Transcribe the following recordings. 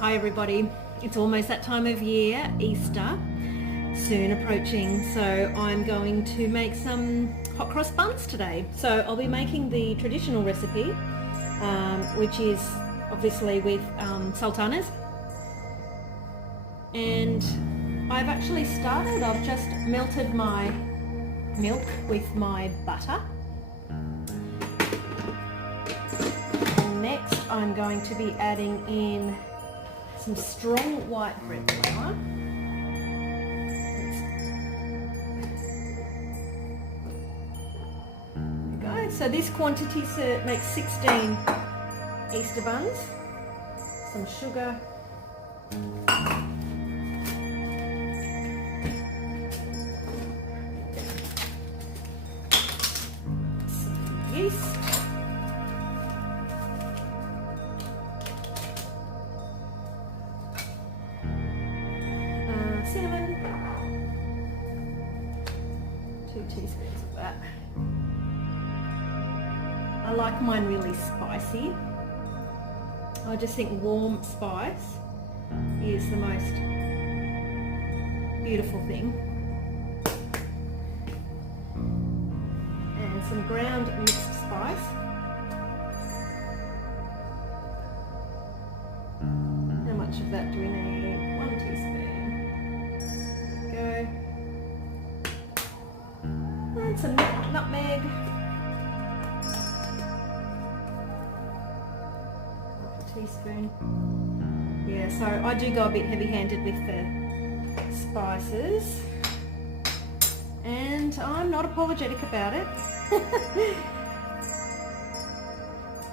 Hi everybody, it's almost that time of year, Easter, soon approaching, so I'm going to make some hot cross buns today. So I'll be making the traditional recipe, which is obviously with sultanas, and I've actually started. I've just melted my milk with my butter. And next I'm going to be adding in some strong white bread flour. There we go. So this quantity makes 16 Easter buns. Some sugar. Some yeast. Cinnamon, 2 teaspoons of that. I like mine really spicy. I just think warm spice is the most beautiful thing. And some ground mixed spice. How much of that do we need? 1 teaspoon. And some nutmeg. Half a teaspoon. Yeah, so I do go a bit heavy-handed with the spices, and I'm not apologetic about it.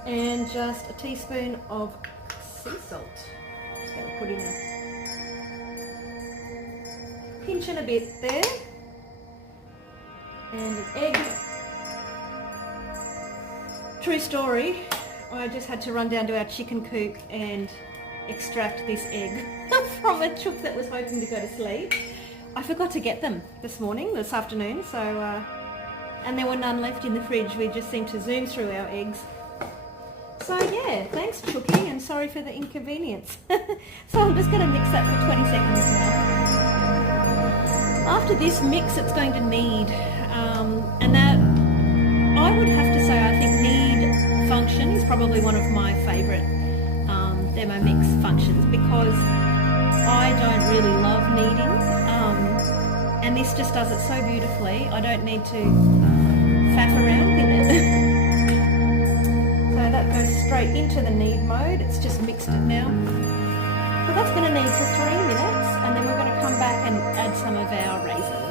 And just a teaspoon of sea salt. Just going to put in a pinch and a bit there. And an egg. True story, I just had to run down to our chicken coop and extract this egg from a chook that was hoping to go to sleep. I forgot to get them this afternoon, so and there were none left in the fridge. We just seemed to zoom through our eggs. So yeah, thanks Chookie, and sorry for the inconvenience. So I'm just going to mix that for 20 seconds now. After this mix, it's going to knead. And that, I would have to say, I think knead function is probably one of my favourite Thermomix functions, because I don't really love kneading, and this just does it so beautifully. I don't need to faff around with it. So that goes straight into the knead mode. It's just mixed it now. So that's going to knead for 3 minutes, and then we're going to come back and add some of our raisins.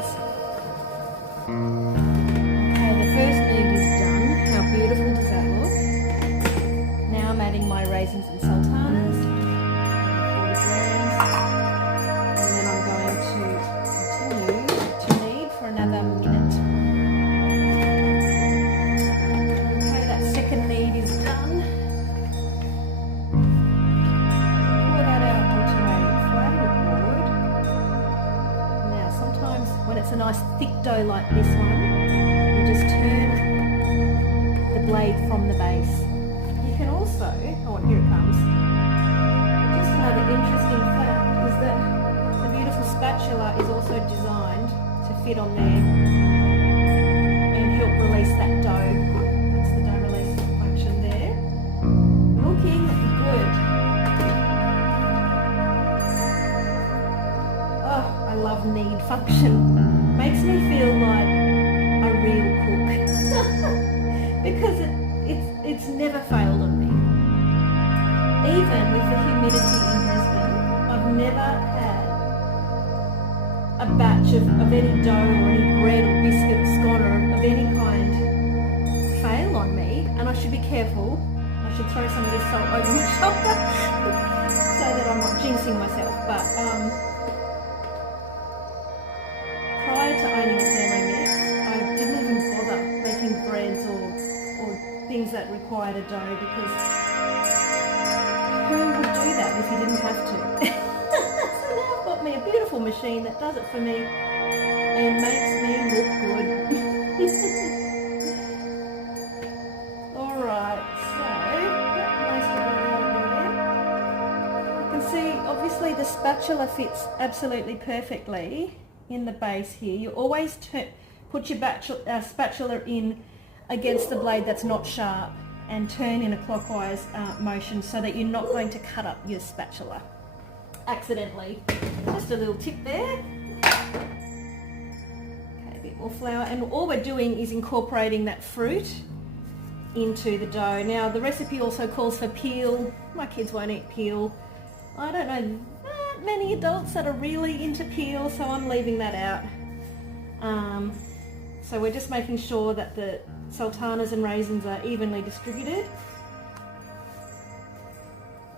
First knead is done. How beautiful does that look? Now I'm adding my raisins and sultanas, 40 grams, and then I'm going to continue to knead for another minute. Okay, that second knead is done. Pour that out onto a floured board. Now sometimes when it's a nice thick dough like this one, just turn the blade from the base. You can also, oh here it comes. Just another interesting fact is that the beautiful spatula is also designed to fit on there and help release that dough. That's the dough release function there. Looking good. Oh, I love knead function. Makes me feel like a real cook because it's never failed on me. Even with the humidity in Brisbane, I've never had a batch of any dough or any bread or biscuit or scone or of any kind fail on me, and I should be careful. I should throw some of this salt over my shoulder so that I'm not jinxing myself. But prior to owning a Thermomix, I didn't even bother making breads or things that required a dough, because who would do that if you didn't have to? So now I've got me a beautiful machine that does it for me and makes me look good. Alright, so that most of it out there. You can see so the spatula fits absolutely perfectly in the base here. You always put your spatula in against the blade that's not sharp and turn in a clockwise motion so that you're not going to cut up your spatula accidentally. Just a little tip there. Okay, a bit more flour, and all we're doing is incorporating that fruit into the dough. Now the recipe also calls for peel. My kids won't eat peel. I don't know that many adults that are really into peel, so I'm leaving that out. So we're just making sure that the sultanas and raisins are evenly distributed.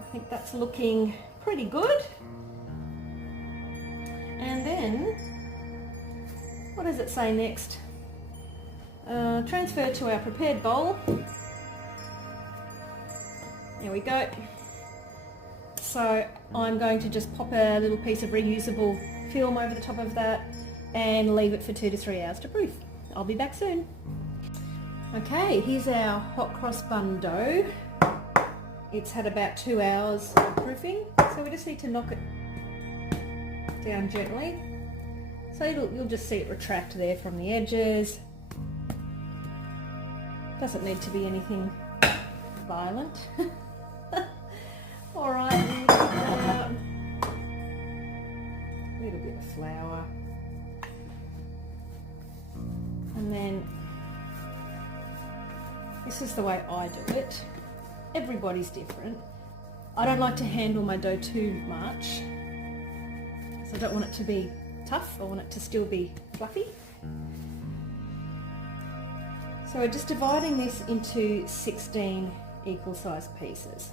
I think that's looking pretty good. And then, what does it say next? Transfer to our prepared bowl. There we go. So I'm going to just pop a little piece of reusable film over the top of that and leave it for 2 to 3 hours to proof. I'll be back soon. Okay, here's our hot cross bun dough. It's had about 2 hours of proofing, so we just need to knock it down gently. So you'll just see it retract there from the edges. Doesn't need to be anything violent. Alright, let me get that out. A little bit of flour. And then, this is the way I do it. Everybody's different. I don't like to handle my dough too much, so I don't want it to be tough. I want it to still be fluffy. So we're just dividing this into 16 equal sized pieces.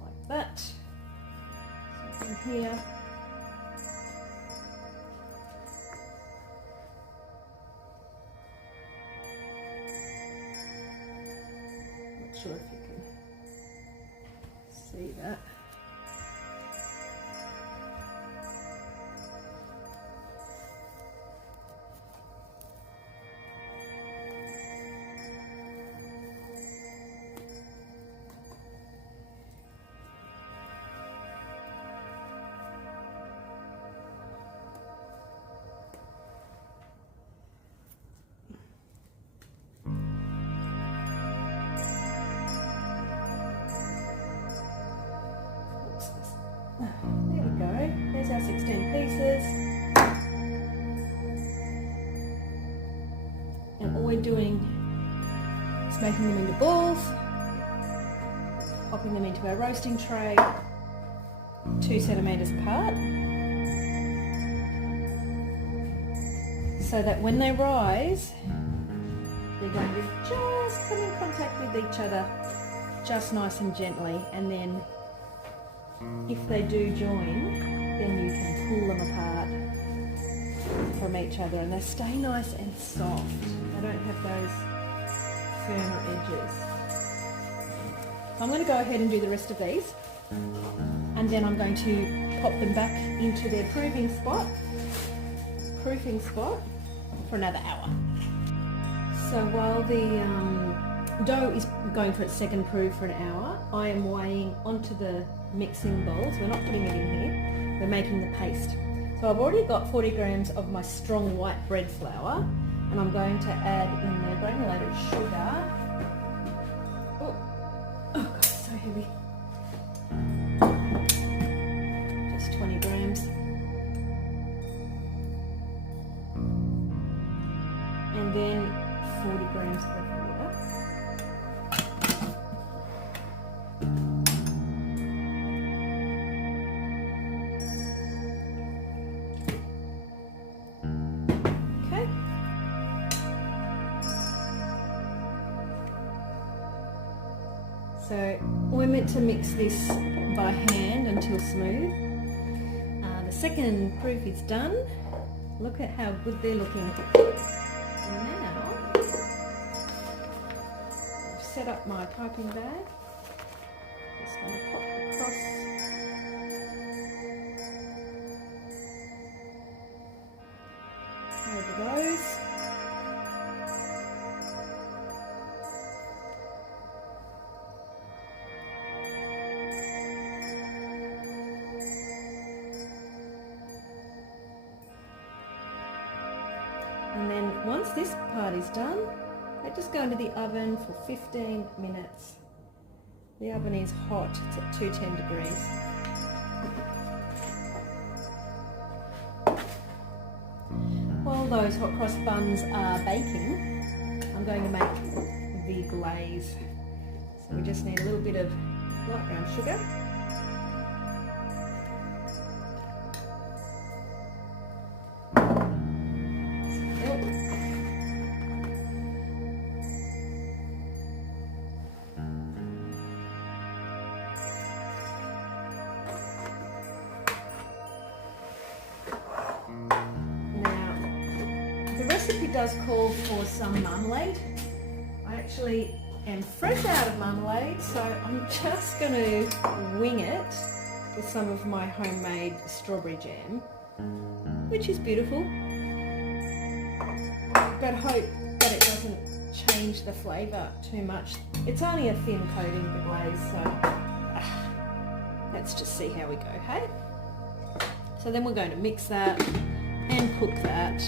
Like that. So from here, not sure if you can see that. There we go, there's our 16 pieces. And all we're doing is making them into balls, popping them into our roasting tray, 2 centimetres apart, so that when they rise, they're going to just come in contact with each other, just nice and gently, and then if they do join, then you can pull them apart from each other and they stay nice and soft. They don't have those firmer edges. So I'm going to go ahead and do the rest of these, and then I'm going to pop them back into their proofing spot for another hour. So while the dough is going for its second proof for an hour, I am weighing onto the mixing bowls. We're not putting it in here, we're making the paste. So I've already got 40 grams of my strong white bread flour, and I'm going to add in the granulated sugar. Oh God, it's so heavy. Just 20 grams. And then 40 grams of water. So we're meant to mix this by hand until smooth. The second proof is done. Look at how good they're looking. And now I've set up my piping bag. Just going to pop across. Over those. And then once this part is done, they just go into the oven for 15 minutes. The oven is hot, it's at 210 degrees. While those hot cross buns are baking, I'm going to make the glaze. So we just need a little bit of light brown sugar. The recipe does call for some marmalade. I actually am fresh out of marmalade, so I'm just going to wing it with some of my homemade strawberry jam, which is beautiful, but hope that it doesn't change the flavour too much. It's only a thin coating, the glaze, so let's just see how we go, hey? So then we're going to mix that and cook that.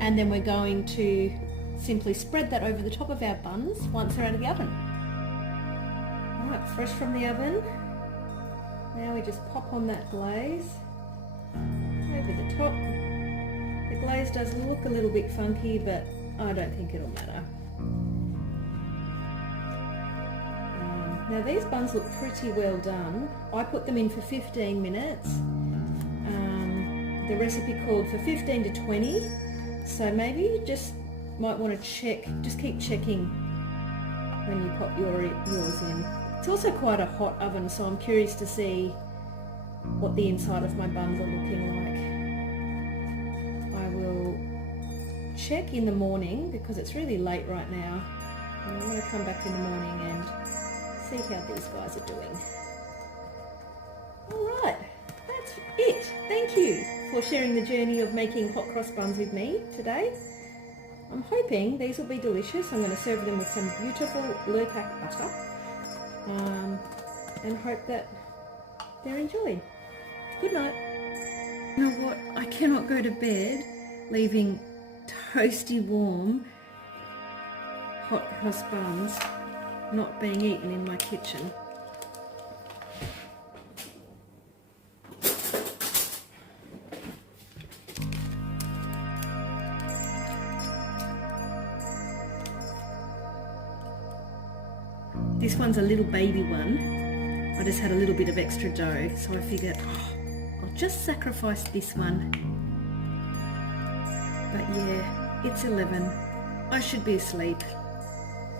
And then we're going to simply spread that over the top of our buns once they're out of the oven. Alright, fresh from the oven. Now we just pop on that glaze over the top. The glaze does look a little bit funky, but I don't think it'll matter. Now these buns look pretty well done. I put them in for 15 minutes. The recipe called for 15 to 20. So maybe you just might want to check, just keep checking when you pop yours in. It's also quite a hot oven, so I'm curious to see what the inside of my buns are looking like. I will check in the morning because it's really late right now. And I'm going to come back in the morning and see how these guys are doing. Alright, that's it. Thank you for sharing the journey of making hot cross buns with me today. I'm hoping these will be delicious. I'm going to serve them with some beautiful Lurpak butter and hope that they're enjoyed. Good night. You know what? I cannot go to bed leaving toasty warm hot cross buns not being eaten in my kitchen. This one's a little baby one. I just had a little bit of extra dough, so I figured, I'll just sacrifice this one. But yeah, it's 11. I should be asleep.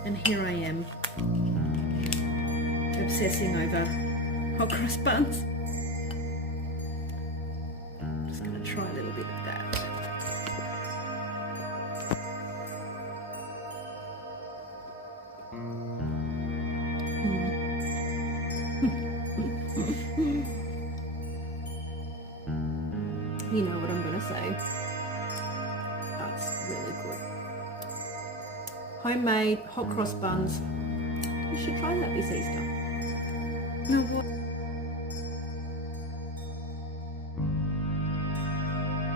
And here I am, obsessing over hot cross buns. I'm just going to try a little bit of that. You know what I'm going to say. That's really good. Homemade hot cross buns. You should try that this Easter. You know what?